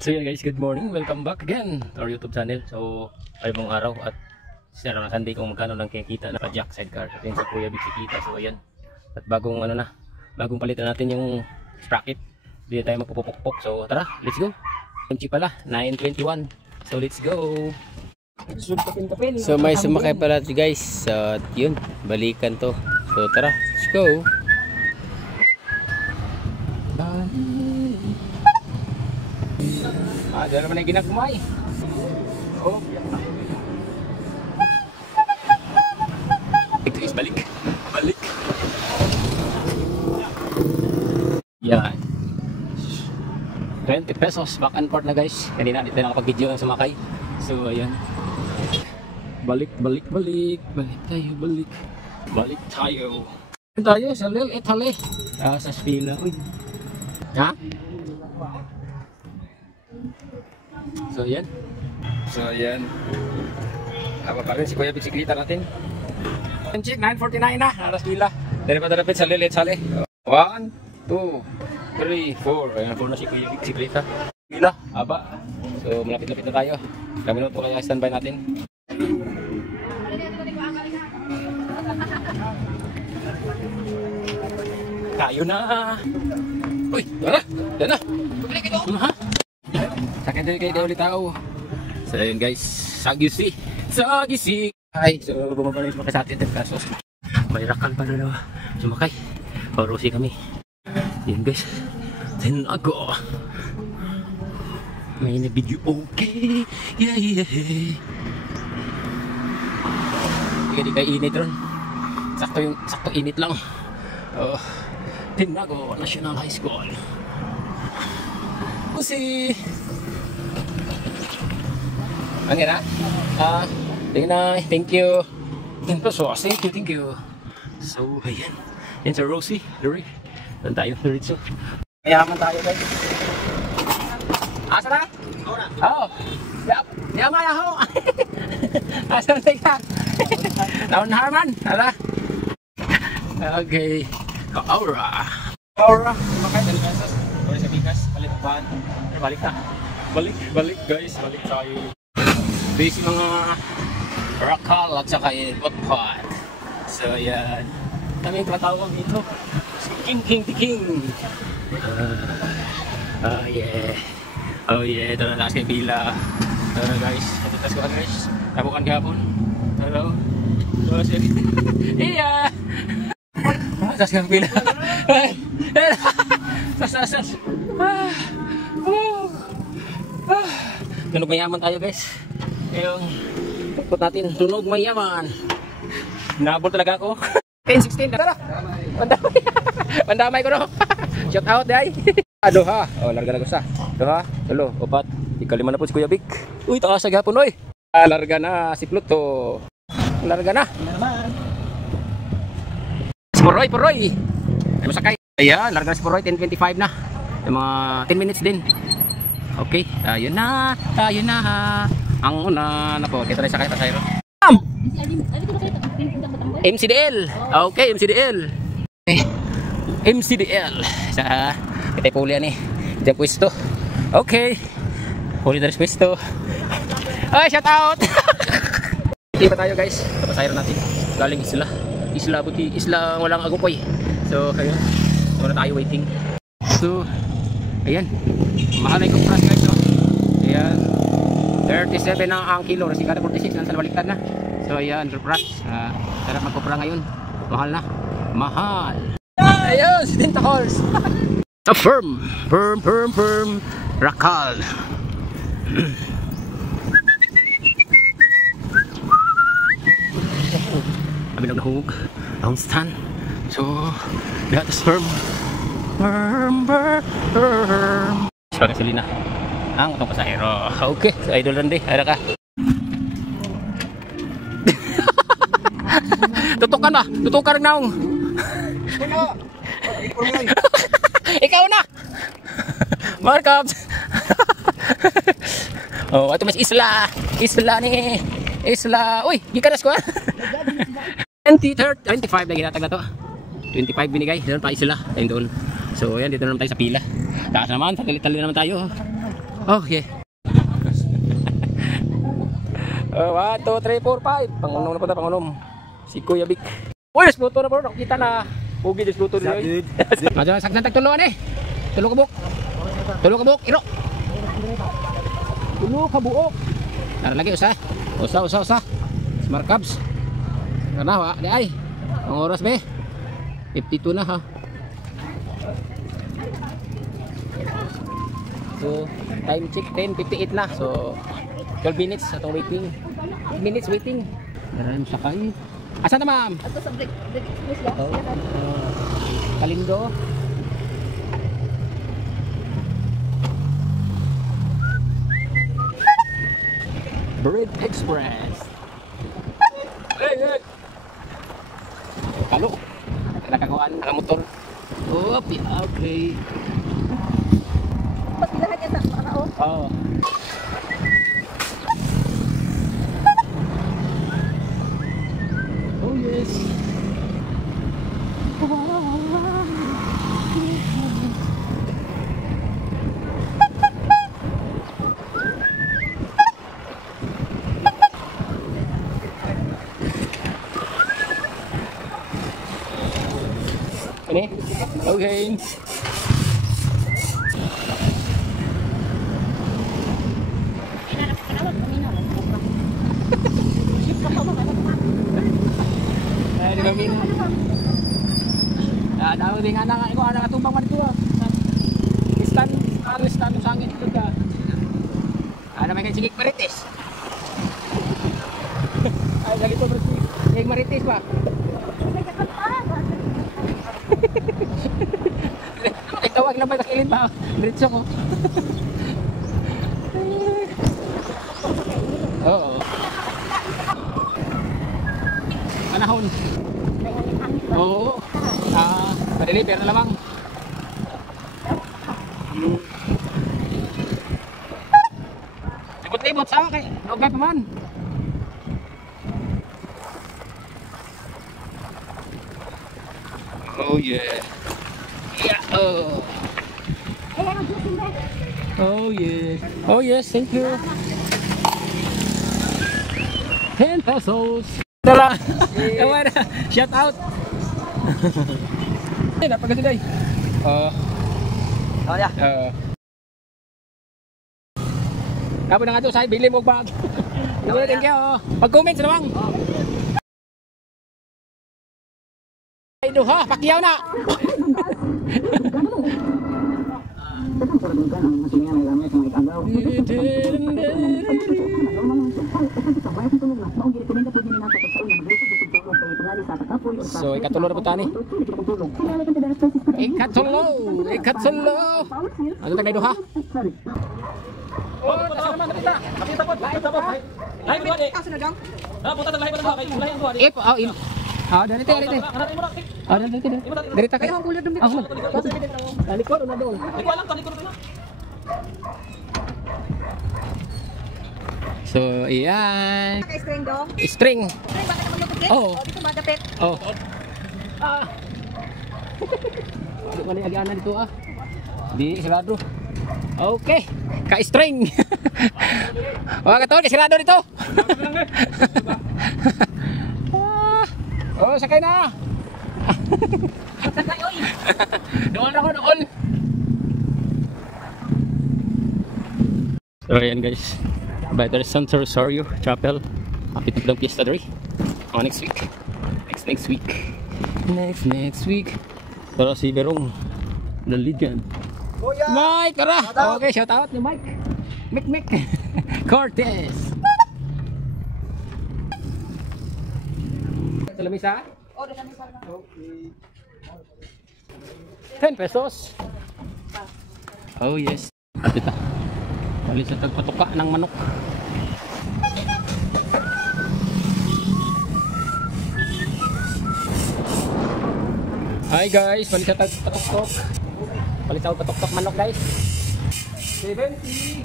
So yeah guys, good morning. Welcome back again to our YouTube channel. So, ay mong araw at sinaraw na Sunday kung magkano lang kikita na pa-jack sidecar. At yun sa Kuya Big kita. So ayan. At bagong bagong palitan natin yung sprocket. Hindi tayo magpupukpok. So tara, let's go. MC pala, 9:21. So let's go. So may sumakay pala guys. So yun, balikan to. So tara, let's go. Diyan naman ay ginagmay. Oh. Ito is balik. Balik. Yan. 20 pesos back and forth na guys. Kanina dito nakapag-video ang sumakay. So ayan. Balik. Balik tayo, balik. Balik tayo. Tayo sa Lil Italy. Sa Spina. Uy. Ha? So yan. Apa pa rin si Kuya bisikleta natin. Check 9:49 na. Alas pila. Dari pa darapit sa Lil Italy. 1, 2, 3, 4. Ayan po na si Kuya bisikleta. Pila, aba. So malapit-lapit na tayo. Kami na po kaya standby natin. Tayo na. Uy, tara. Tara. Balik ito. Ha? Sakit din kayo ulit tao. So yun guys, Sagisi. Ay, so bumaba na yung sumakay sa atin. Kaso may rakal pa na daw sumakay. Parusi kami. Yun guys, tinago. May na video okay. Yeah. Hindi kayo init ron. Sakto init lang. Tinago National High School. Kasi ang ina thank you. Thank you. So ayan, yan sa Rosie, Lurie. Doon tayo, Luritso. Mayaman tayo guys. Asa na? Oo. Yaman ako. Asa na tayo? Taon Harman, hala. Okay. Aura. Makay 10 pesos. Or sa bigas, palit ban. Balik na. Balik guys, balik tayo. Basic mga rakal at saka pot. So yan. Kami yung tatawag dito. King. Oh yeah, ito na last kay pila. Guys, atitas ko guys. Tabukan kahapon. Hello. Iya. Atas kang pila. Sas. Tunog mayaman tayo guys. Yung pagput natin, tunog mayaman. Nabol talaga ako. 10-16 tara. Pandamay ko no. Shout out day. Duha. Oh, larga na ko sa. Duha, 3, 4. Ikalima na po si Kuya Big. Uy, taas sa gapon oy. Larga na si Pluto. Larga na. Puroy. Ay masakay. Ayan, larga na si Puroy, 10:25 na. Yung mga 10 minutes din. Okay, ayun na. Ang una na po. Kita na sakay pasayro. MCDL. Okay, MCDL. Sa kita puli ani. Diyan pwesto. Okay. Puli dari pwesto. Ay, shout out. Tiba tayo guys. Pasayro natin. Galing Isla Buti, Isla walang agupoy. So kayo. Muna tayo waiting. So ayan. Mahal na yung price guys. So, ayan. 37 ang kilo. Rasikada 46 nang baliktad na. So ayan, surprise. Sarap magkupra ngayon. Mahal na. Mahal. Ayun, si Tentacles. So firm. Rakal. Kami naghug. Down stand. So that is firm. Sorry Selina. Ang itong pasahero. Okay, so idol rin di. Ada ka. Tutukan rin naong. Ikaw na. Markups. Oh, ito mas Isla ni. Uy, gikaras ko. 25 na ginatag na to. 25 binigay. Doon pa Isla. Ayun doon. So ayan, dito naman tayo sa pila. Taas naman, tali naman tayo. Okay. 1, 2, 3, 4, 5. Pangunom na po na, pangunom. Si Kuya Vic. Uy, disputo na po. Kita na. Pugi disputo na yun. Madyo, saksan tagtuluan eh. Tulo ka buok. Tulo ka buok. Iro. Tulo ka buok. Tara lagi, usa. Usa. Smart Cubs. Karena, wa. Di ay. Ang oras be. 52 na ha. So, time check 10:58 na. So, 12 minutes atong waiting. 8 minutes waiting. Maraming sakay. Asan na ma'am? Ato sa break express lang. Kalindo. Bread Express. Kalo. Nakakuhaan ang motor. Okay. Paglahan niya sa mga o. Oh. Oh yes. Ini? Okay. Di ba min? Daw din anak ko anak tumbang man dito. Stand sa angin dito ka. Ana may sigig marites. Ay dali to bro. Sigig marites ba? Tawag na ba sa kilid ba? Diretso ko. Oo. Panahon. Oo. Pa-deliver na lamang. Libot-libot sa kay. Okay pa man. Oh yeah. Yeah. Oh. Oh yes. Oh yes, thank you. 10 pesos. Tala. Shout out. Dapat kasi day. Oh ya. Kapo na nga to, say bili mo bag. Thank you. Pag-comment sa namang. Ay duha, pakyaw na. So, ikatulo na po tani. Ikatulo. Ano tayo duha? Oh, tasa naman kita. Makita po. Live mo eh. Punta na live mo kay live mo. If dari teh. Dari teh. Dari tak. Kayo ang kulit dum dito. Talikod na doon. Ikaw lang talikod na. So, iyan. String dong. String. Bakit naman magkakit? Oo. Dito magkapit. Oh. Di ko na agianan dito Di sigurado. Okay. Ka-string. Mga katol, sigurado dito. Oh, sakay na. Sakay oy. Doon ako. So, ayan guys. By the Santo Rosario Chapel. Happy to the Fiesta Day. Next week. Next week. Pero si Berong Laligan. Mike, tara. Okay, shout out ni Mike. Mick Cortez. Sa lamisa? Oh, sa lamisa na. Okay. 10 pesos. Oh yes. At ito. Bali sa tagpatuka ng manok. Hi guys, bali sa tagpatok-tok. Bali sa patok-tok manok guys. 70.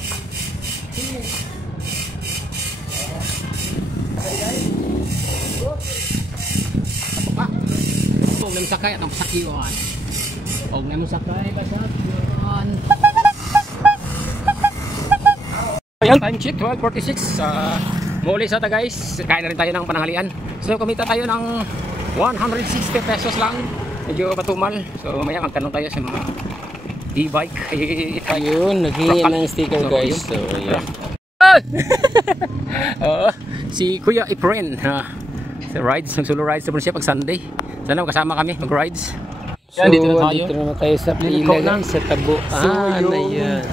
Patuka. Huwag na sakay at ang sakyan. Huwag na sakay, pasakyan. Ayan, time check, 12:46. Muli sa guys, kain na rin tayo ng pananghalian. So kumita tayo ng 160 pesos lang. Medyo patumal. So mamaya magtanong tayo sa mga e-bike. Ayun, naghingi ng sticker So, guys. yun. So, ayan. Si Kuya Efren. Sa rides, nag-solo rides naman siya pag Sunday. Sana kasama kami mag-rides. So, Yan, dito na tayo. dito naman tayo sa Liliko pila na. guys, sa tabo. So, yun. Ayan.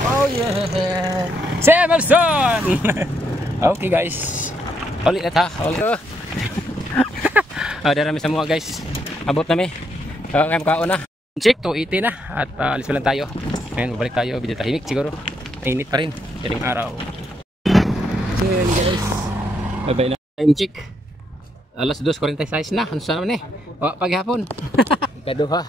Oh yeah! Severson! Okay guys. Ulit na ta. Ulit. Darami sa mga guys. Abot na mi. Kaya makaon na. Check to 80 na. At alis pa lang tayo. Ngayon, babalik tayo. Video tahimik siguro. Mainit pa rin. Daling araw. So yun guys. Bye-bye na. Time check. Alas 2:46 na. Ano sa naman eh? O, paghapon. Kaduha.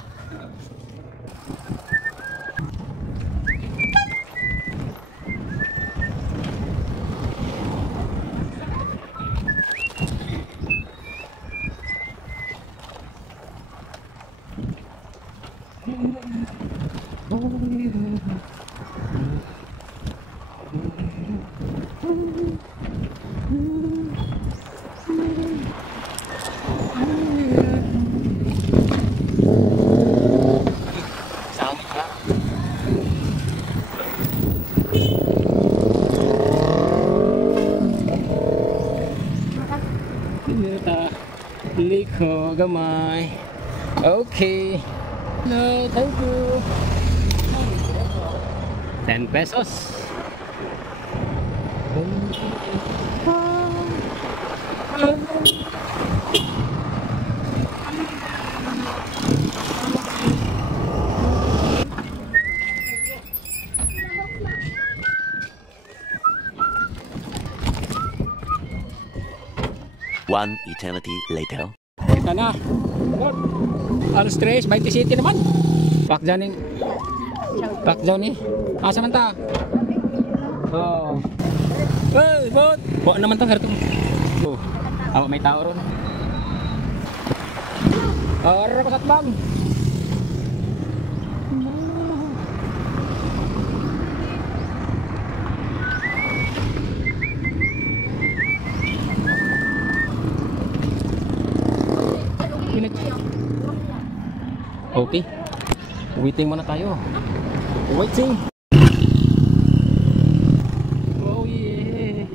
Liko gamay. Okay. No, thank you. 10 pesos. One eternity later. Kita na. Alas 3, 27 naman. Pak dyan eh. Pak dyan eh. Asa man ta? Oh. Hey, bot. Buwan naman ta. Oh. Oh, may tao ron. Arra ko satbang. Okay. Waiting muna tayo. Waiting. Oh yeah.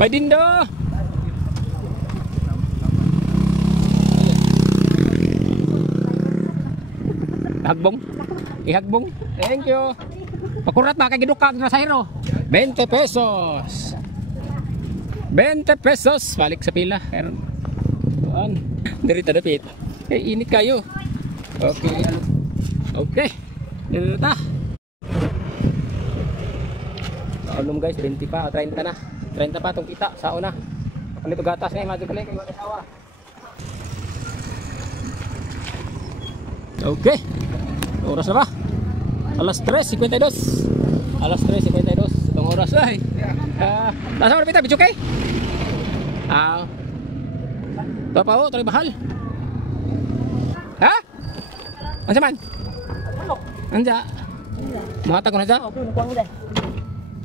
Bye Dindo. Hagbong. Ihagbong. Thank you. Pakurat na kay gidukag na sa hero. 20 pesos. 20 pesos. Balik sa pila. Doon. Dirita dapit. Init kayo. Okay. Okay. Dito ta. Alum guys, 20 pa. 30 na. 30 pa itong kita. Sao na. Palito gatas na. Madyo kalik. Okay. Oras na ba? Alas 3:52. Alas 3:52. Itong oras ay. Nasa oras pita, bicho kay? Ito pa o, ito mahal. Ha? Ano sa man? Anja? Mga tago na dyan?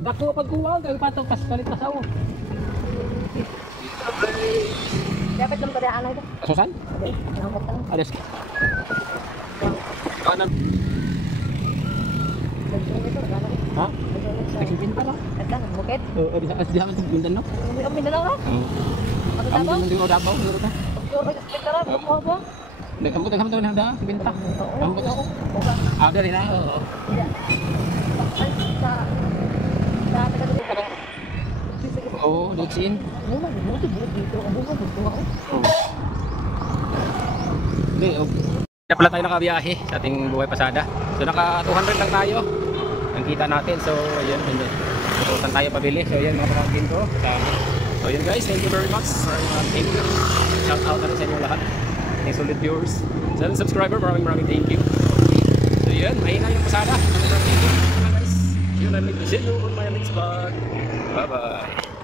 Dako pagkuwag, kaya pato palit pasaw. Dapat lang pada ano ito. Susan? Alas. Kanan. Ha? Nagsipinta ba? Ito, bukit. Di naman sa Mindanao. Mindanao ha? Ang Mindanao Davao, meron ka? Mindanao, buko ba? Nagkambot na handa, binta. Kambot ako. Dari na. Oo, doksin. Hindi, kaya pala tayo nakabiyahe sa ating buhay pasada. So naka 200 lang tayo. Ang kita natin. So ayun, so saan tayo pabili. So ayun mga pamangkin ko. So ayun guys, thank you very much. Thank you. Shout out na sa inyo lahat. Yung solid viewers. Sa subscriber, maraming thank you. So yun, mahina yung pasada. Thank you guys. Yun, I'll see you on my next vlog. Bye bye.